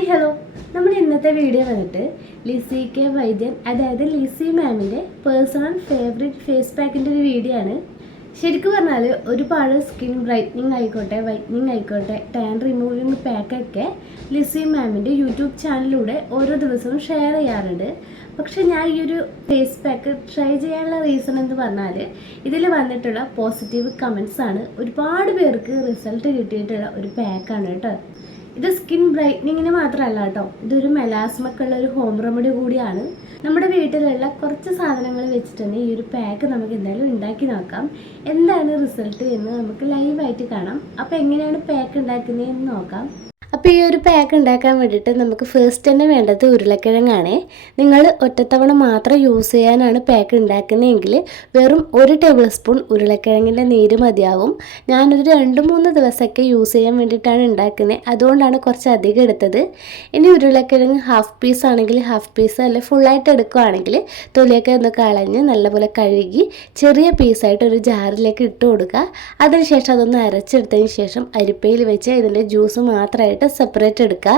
Hi hello നമ്മൾ ഇന്നത്തെ video വന്നിട്ട് ലിസി കെ വൈദ്യൻ അതായത് ലിസി മാമിന്റെ പേഴ്സണൽ ഫേവറേറ്റ് ഫേസ് പാക്കിന്റെ ഒരു വീഡിയോ ആണ്. ശരിക്കും പറഞ്ഞാൽ ഒരുപാട് സ്കിൻ ബ്രൈറ്റനിങ് ആയിക്കോട്ടെ വൈറ്റനിങ് ആയിക്കോട്ടെ ടാൻ റിമൂവിങ് പാക്കൊക്കെ ലിസി മാമിന്റെ യൂട്യൂബ് ചാനലിലൂടെ ഓരോ ദിവസവും ഷെയർ ചെയ്യാറുണ്ട്. പക്ഷേ ഞാൻ ഈ ഒരു ഫേസ് പാക്ക് ട്രൈ ചെയ്യാനുള്ള റീസൺ എന്ന് പറഞ്ഞാൽ ഇതിൽ വന്നിട്ടുള്ള പോസിറ്റീവ് കമൻസ് ആണ്. ഒരുപാട് പേർക്ക് റിസൾട്ട് കിട്ടിയിട്ടുള്ള ഒരു പാക്കാണ് കേട്ടോ. ഇത് സ്കിൻ ബ്രൈറ്റനിങ്ങിന് മാത്രമല്ല കേട്ടോ. ഇതൊരു മെലാസ്മക്കുള്ള ഒരു ഹോം റെമഡി കൂടിയാണ്. നമ്മുടെ വീട്ടിലുള്ള കുറച്ച് സാധനങ്ങൾ വെച്ചിട്ട് തന്നെ ഈ ഒരു പാക്ക് നമുക്ക് എന്തായാലും ഉണ്ടാക്കി നോക്കാം. എന്താണ് റിസൾട്ട് എന്ന് നമുക്ക് ലൈവായിട്ട് കാണാം. അപ്പോൾ എങ്ങനെയാണ് പാക്ക് ഉണ്ടാക്കുന്നതെന്ന് നോക്കാം. അപ്പോൾ ഈ ഒരു പാക്ക് ഉണ്ടാക്കാൻ വേണ്ടിയിട്ട് നമുക്ക് ഫസ്റ്റ് തന്നെ വേണ്ടത് ഉരുളക്കിഴങ്ങാണ്. നിങ്ങൾ ഒറ്റത്തവണ മാത്രം യൂസ് ചെയ്യാനാണ് പാക്ക് ഉണ്ടാക്കുന്നതെങ്കിൽ വെറും ഒരു ടേബിൾ സ്പൂൺ ഉരുളക്കിഴങ്ങിന്റെ നീര് മതിയാവും. ഞാനൊരു രണ്ട് മൂന്ന് ദിവസമൊക്കെ യൂസ് ചെയ്യാൻ വേണ്ടിയിട്ടാണ് ഉണ്ടാക്കുന്നത്. അതുകൊണ്ടാണ് കുറച്ച് അധികം എടുത്തത്. ഇനി ഉരുളക്കിഴങ്ങ് ഹാഫ് പീസ് ആണെങ്കിൽ ഹാഫ് പീസ് അല്ലെ ഫുള്ളായിട്ട് എടുക്കുകയാണെങ്കിൽ തൊലിയൊക്കെ ഒന്ന് കളഞ്ഞ് നല്ലപോലെ കഴുകി ചെറിയ പീസായിട്ട് ഒരു ജാറിലേക്ക് ഇട്ട് കൊടുക്കുക. അതിനുശേഷം അതൊന്ന് അരച്ചെടുത്തതിന് ശേഷം അരിപ്പയിൽ വെച്ച് ഇതിന്റെ ജ്യൂസ് മാത്രമായിട്ട് സെപ്പറേറ്റ് എടുക്കുക.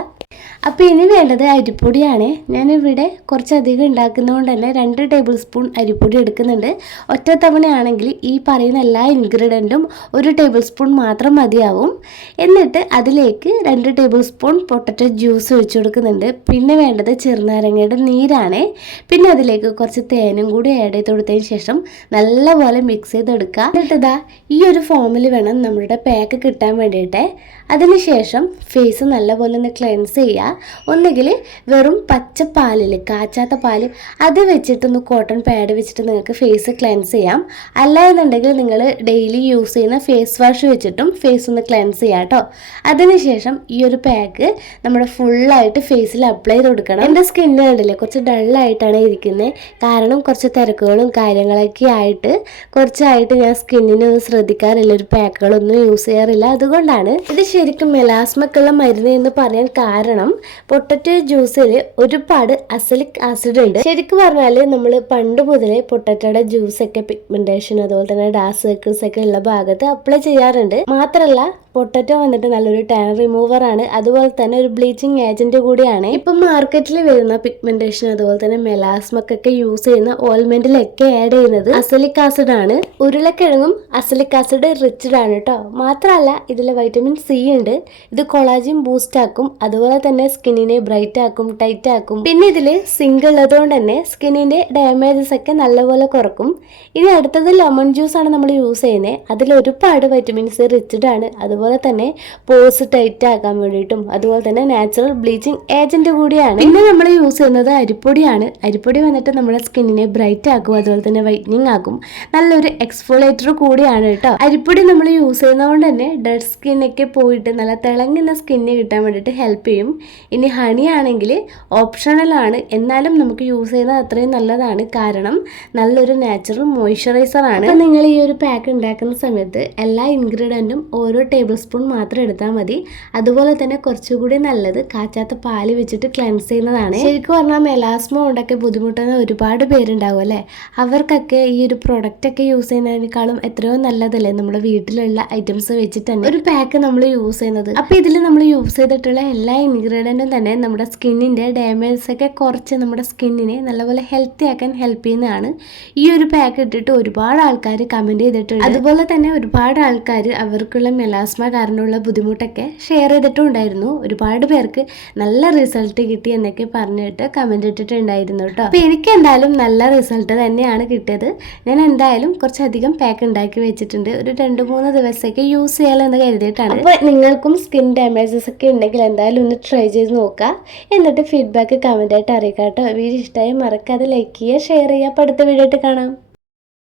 അപ്പോൾ ഇനി വേണ്ടത് അരിപ്പൊടിയാണ്. ഞാനിവിടെ കുറച്ചധികം ഉണ്ടാക്കുന്നതുകൊണ്ട് തന്നെ രണ്ട് ടേബിൾ സ്പൂൺ അരിപ്പൊടി എടുക്കുന്നുണ്ട്. ഒറ്റ തവണയാണെങ്കിൽ ഈ പറയുന്ന എല്ലാ ഇൻഗ്രീഡിയന്റും ഒരു ടേബിൾ സ്പൂൺ മാത്രം മതിയാവും. എന്നിട്ട് അതിലേക്ക് രണ്ട് ടേബിൾ സ്പൂൺ പൊട്ടറ്റോ ജ്യൂസ് ഒഴിച്ചു കൊടുക്കുന്നുണ്ട്. പിന്നെ വേണ്ടത് ചെറുനാരങ്ങയുടെ നീരാണ്. പിന്നെ അതിലേക്ക് കുറച്ച് തേനും കൂടി ആഡ് ചെയ്ത് കൊടുത്തതിന് ശേഷം നല്ലപോലെ മിക്സ് ചെയ്തെടുക്കുക. എന്നിട്ട് ഇതാ ഈ ഒരു ഫോമിൽ വേണം നമ്മുടെ പാക്ക് കിട്ടാൻ വേണ്ടിയിട്ട്. അതിനുശേഷം ഫേസ് നല്ലപോലെ ഒന്ന് ക്ലെൻസ് ചെയ്യുക ഒന്നുകിൽ വെറും പച്ച പാലിൽ കാച്ചാത്ത പാൽ അത് വെച്ചിട്ടൊന്ന് കോട്ടൺ പാഡ് വെച്ചിട്ട് നിങ്ങൾക്ക് ഫേസ് ക്ലെൻസ് ചെയ്യാം. അല്ല എന്നുണ്ടെങ്കിൽ നിങ്ങൾ ഡെയിലി യൂസ് ചെയ്യുന്ന ഫേസ് വാഷ് വെച്ചിട്ടും ഫേസ് ഒന്ന് ക്ലെൻസ് ചെയ്യാം കേട്ടോ അതിനുശേഷം ഈ ഒരു പാക്ക് നമ്മുടെ ഫുള്ളായിട്ട് ഫേസിൽ അപ്ലൈ ചെയ്ത് കൊടുക്കണം. എന്റെ സ്കിന്ന് കണ്ടില്ലേ കുറച്ച് ഡള്ളായിട്ടാണ് ഇരിക്കുന്നത് കാരണം കുറച്ച് തിരക്കുകളും കാര്യങ്ങളൊക്കെ ആയിട്ട് കുറച്ചായിട്ട് ഞാൻ സ്കിന്നിനെ ഒന്നും ശ്രദ്ധിക്കാറില്ല ഒരു പാക്കുകളൊന്നും യൂസ് ചെയ്യാറില്ല. അതുകൊണ്ടാണ് ഇത് ശരിക്കും മെലാസ്മക്കുള്ള മരുന്ന് എന്ന് പറയാൻ കാരണം പൊട്ടറ്റോ ജ്യൂസിൽ ഒരുപാട് അസലിക് ആസിഡ് ഉണ്ട്. ശരിക്കും പറഞ്ഞാൽ നമ്മൾ പണ്ട് മുതലേ പൊട്ടറ്റോയുടെ ജ്യൂസ് ഒക്കെ പിഗ്മെന്റേഷൻ അതുപോലെ തന്നെ ഡാർക്ക് സർക്കിൾസ് ഒക്കെ ഉള്ള ഭാഗത്ത് അപ്ലൈ ചെയ്യാറുണ്ട്. മാത്രമല്ല പൊട്ടറ്റോ വന്നിട്ട് നല്ലൊരു ടാൻ റിമൂവറാണ് അതുപോലെ തന്നെ ഒരു ബ്ലീച്ചിങ് ഏജന്റ് കൂടിയാണ്. ഇപ്പം മാർക്കറ്റിൽ വരുന്ന പിഗ്മെന്റേഷൻ അതുപോലെ തന്നെ മെലാസ്മക്കൊക്കെ യൂസ് ചെയ്യുന്ന ഓയിൽമെന്റിലൊക്കെ ആഡ് ചെയ്യുന്നത് അസലിക് ആസിഡ് ആണ്. ഉരുളക്കിഴങ്ങും അസലിക് ആസിഡ് റിച്ചഡ് ആണ് കേട്ടോ മാത്രമല്ല ഇതിൽ വൈറ്റമിൻ സി ഉണ്ട്. ഇത് കൊളാജിൻ ബൂസ്റ്റ് ആക്കും. അതുപോലെ തന്നെ സ്കിന്നിനെ ബ്രൈറ്റ് ആക്കും ടൈറ്റ് ആക്കും. പിന്നെ ഇതിൽ സിങ്ക് ഉള്ളതുകൊണ്ട് തന്നെ സ്കിന്നിന്റെ ഡാമേജസ് ഒക്കെ നല്ലപോലെ കുറക്കും. ഇനി അടുത്തത് ലെമൺ ജ്യൂസ് ആണ് നമ്മൾ യൂസ് ചെയ്യുന്നത് അതിൽ ഒരുപാട് വൈറ്റമിൻ സി റിച്ച്ഡ് ആണ് അതുപോലെ തന്നെ പോസ് ടൈറ്റ് ആക്കാൻ വേണ്ടിയിട്ടും അതുപോലെ തന്നെ നാച്ചുറൽ ബ്ലീച്ചിങ് ഏജന്റ് കൂടിയാണ്. പിന്നെ നമ്മൾ യൂസ് ചെയ്യുന്നത് അരിപ്പൊടിയാണ്. അരിപ്പൊടി വന്നിട്ട് നമ്മുടെ സ്കിന്നിനെ ബ്രൈറ്റ് ആക്കും അതുപോലെ തന്നെ വൈറ്റനിങ് ആക്കും. നല്ലൊരു എക്സ്ഫോളേറ്റർ കൂടിയാണ് കേട്ടോ. അരിപ്പൊടി നമ്മൾ യൂസ് ചെയ്യുന്നതുകൊണ്ട് തന്നെ ഡെഡ് സ്കിന്നൊക്കെ പോയിട്ട് നല്ല തിളങ്ങുന്ന സ്കിന്ന് കിട്ടാൻ വേണ്ടിയിട്ട് ഹെൽപ്പ് ചെയ്യും. ഇനി ഹണി ആണെങ്കിൽ ഓപ്ഷണലാണ് എന്നാലും നമുക്ക് യൂസ് ചെയ്യുന്നത് അത്രയും നല്ലതാണ്. കാരണം നല്ലൊരു നാച്ചുറൽ മോയ്സ്ചറൈസർ ആണ്. നിങ്ങൾ ഈ ഒരു പാക്ക് ഉണ്ടാക്കുന്ന സമയത്ത് എല്ലാ ഇൻഗ്രീഡിയന്റും ഓരോ ടേബിൾ സ്പൂൺ മാത്രം എടുത്താൽ മതി. അതുപോലെ തന്നെ കുറച്ചുകൂടി നല്ലത് കാച്ചാത്ത പാൽ വെച്ചിട്ട് ക്ലെൻസ് ചെയ്യുന്നതാണ്. ശരിക്കും പറഞ്ഞാൽ മെലാസ്മ കൊണ്ടൊക്കെ ബുദ്ധിമുട്ടുന്ന ഒരുപാട് പേരുണ്ടാവും അല്ലേ? അവർക്കൊക്കെ ഈ ഒരു പ്രൊഡക്റ്റ് ഒക്കെ യൂസ് ചെയ്യുന്നതിനേക്കാളും എത്രയോ നല്ലതല്ലേ നമ്മുടെ വീട്ടിലുള്ള ഐറ്റംസ് വെച്ചിട്ട് തന്നെ ഒരു പാക്ക് നമ്മൾ യൂസ് ചെയ്യുന്നത്. അപ്പോൾ ഇതിൽ നമ്മൾ യൂസ് ചെയ്തിട്ടുള്ള എല്ലാ ഇൻഗ്രീഡിയന്റും തന്നെ നമ്മുടെ സ്കിന്നിന്റെ ഡാമേജസ് ഒക്കെ കുറച്ച് നമ്മുടെ സ്കിന്നിനെ നല്ലപോലെ ഹെൽത്തി ആക്കാൻ ഹെൽപ്പ് ചെയ്യുന്നതാണ്. ഈ ഒരു പാക്ക് ഇട്ടിട്ട് ഒരുപാട് ആൾക്കാർ കമന്റ് ചെയ്തിട്ടുണ്ട്. അതുപോലെ തന്നെ ഒരുപാട് ആൾക്കാർ അവർക്കുള്ള മെലാസ്മ കാരണമുള്ള ബുദ്ധിമുട്ടൊക്കെ ഷെയർ ചെയ്തിട്ടുണ്ടായിരുന്നു. ഒരുപാട് പേർക്ക് നല്ല റിസൾട്ട് കിട്ടി എന്നൊക്കെ പറഞ്ഞിട്ട് കമന്റ് ഇട്ടിട്ടുണ്ടായിരുന്നു കേട്ടോ അപ്പോൾ എനിക്ക് എന്തായാലും നല്ല റിസൾട്ട് തന്നെയാണ് കിട്ടിയത്. ഞാൻ എന്തായാലും കുറച്ചധികം പാക്ക് ഉണ്ടാക്കി വെച്ചിട്ടുണ്ട്. ഒരു രണ്ട് മൂന്ന് ദിവസമൊക്കെ യൂസ് ചെയ്യാമെന്ന് കരുതിയിട്ടാണ്. അപ്പോൾ നിങ്ങൾക്കും സ്കിൻ ഡാമേജസ് ഒക്കെ ഉണ്ടെങ്കിൽ എന്തായാലും ഒന്ന് ട്രൈ ചെയ്ത് നോക്കുക എന്നിട്ട് ഫീഡ്ബാക്ക് കമന്റ് ആയിട്ട് അറിയിക്കാം കേട്ടോ വീഡിയോ ഇഷ്ടമായി മറക്കാതെ ലൈക്ക് ചെയ്യുക ഷെയർ ചെയ്യുക. അടുത്ത വീഡിയോ ആയിട്ട് കാണാം.